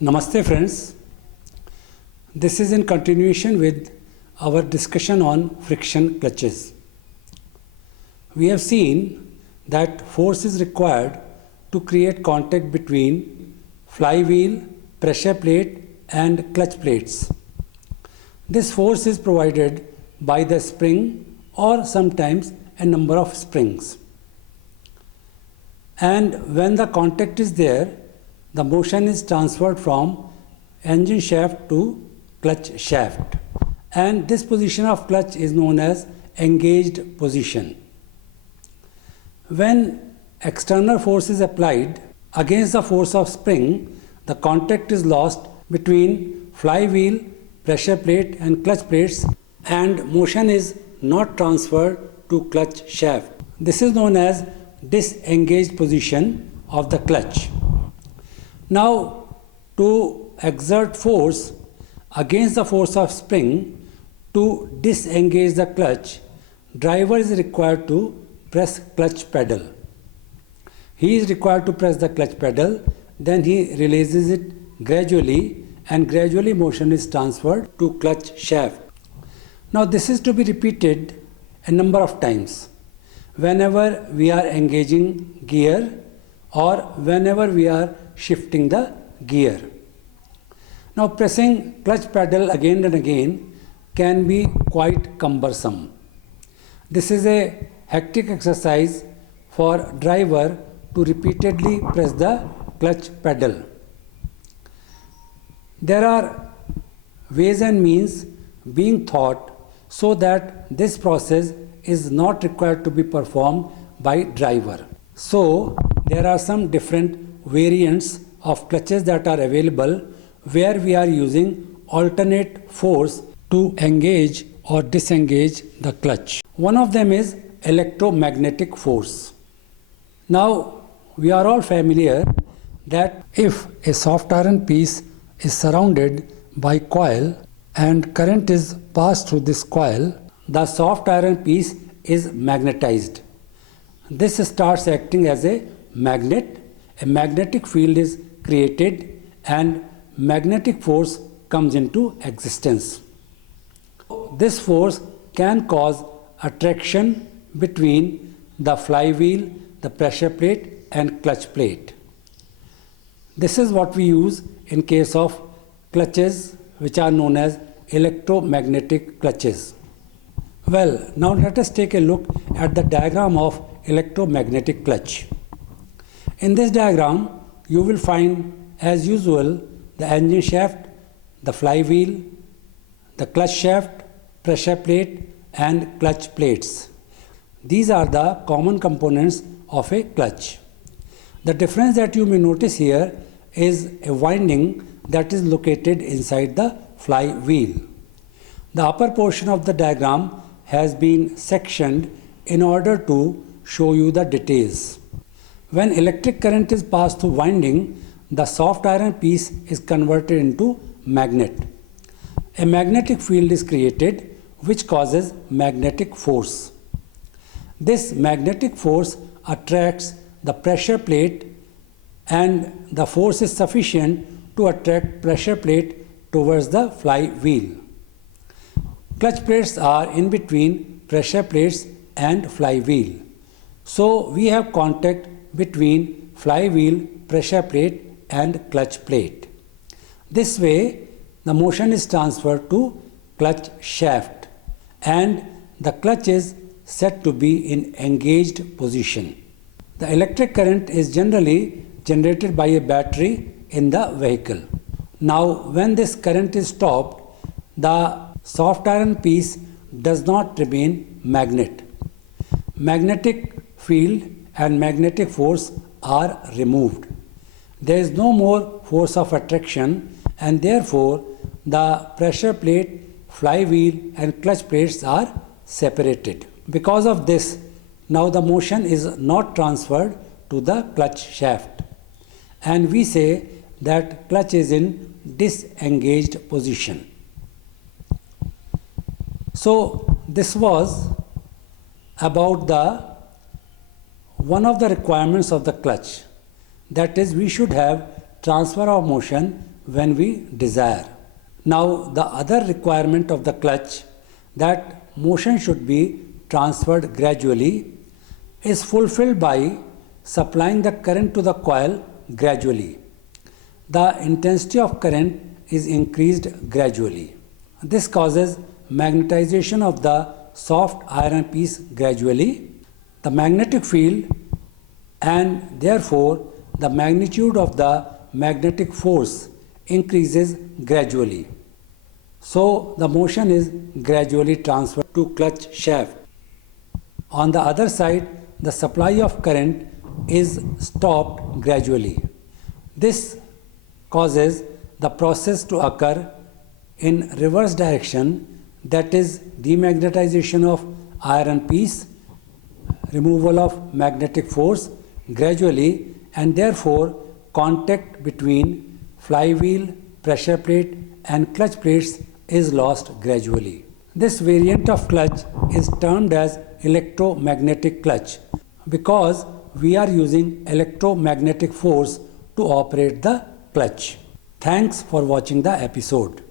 Namaste friends, this is in continuation with our discussion on friction clutches. We have seen that force is required to create contact between flywheel, pressure plate and clutch plates. This force is provided by the spring or sometimes a number of springs. And when the contact is there, the motion is transferred from engine shaft to clutch shaft, and this position of clutch is known as engaged position. When external force is applied against the force of spring, the contact is lost between flywheel, pressure plate and clutch plates, and motion is not transferred to clutch shaft. This is known as disengaged position of the clutch. Now, to exert force against the force of spring to disengage the clutch, driver is required to press clutch pedal. He is required to press the clutch pedal, then he releases it gradually and gradually motion is transferred to clutch shaft. Now this is to be repeated a number of times whenever we are engaging gear or whenever we are shifting the gear. Now pressing clutch pedal again and again can be quite cumbersome. This is a hectic exercise for driver to repeatedly press the clutch pedal. There are ways and means being thought so that this process is not required to be performed by driver. So there are some different variants of clutches that are available where we are using alternate force to engage or disengage the clutch. One of them is electromagnetic force. Now we are all familiar that if a soft iron piece is surrounded by coil and current is passed through this coil, the soft iron piece is magnetized. This starts acting as a magnet. A magnetic field is created and magnetic force comes into existence. This force can cause attraction between the flywheel, the pressure plate and clutch plate. This is what we use in case of clutches which are known as electromagnetic clutches. Well, now let us take a look at the diagram of electromagnetic clutch. In this diagram, you will find as usual the engine shaft, the flywheel, the clutch shaft, pressure plate and clutch plates. These are the common components of a clutch. The difference that you may notice here is a winding that is located inside the flywheel. The upper portion of the diagram has been sectioned in order to show you the details. When electric current is passed through winding, the soft iron piece is converted into magnet. A magnetic field is created which causes magnetic force. This magnetic force attracts the pressure plate and the force is sufficient to attract pressure plate towards the flywheel. Clutch plates are in between pressure plates and flywheel. So we have contact between flywheel, pressure plate and clutch plate. This way the motion is transferred to clutch shaft and the clutch is said to be in engaged position. The electric current is generally generated by a battery in the vehicle. Now when this current is stopped, the soft iron piece does not remain magnet. Magnetic field and magnetic force are removed. There is no more force of attraction and therefore the pressure plate, flywheel and clutch plates are separated. Because of this, now the motion is not transferred to the clutch shaft and we say that clutch is in disengaged position. So this was about one of the requirements of the clutch, that is we should have transfer of motion when we desire. Now the other requirement of the clutch, that motion should be transferred gradually, is fulfilled by supplying the current to the coil gradually. The intensity of current is increased gradually. This causes magnetization of the soft iron piece gradually. The magnetic field and therefore the magnitude of the magnetic force increases gradually. So the motion is gradually transferred to clutch shaft. On the other side, the supply of current is stopped gradually. This causes the process to occur in reverse direction, that is demagnetization of iron piece, removal of magnetic force gradually, and therefore contact between flywheel, pressure plate and clutch plates is lost gradually. This variant of clutch is termed as electromagnetic clutch because we are using electromagnetic force to operate the clutch. Thanks for watching the episode.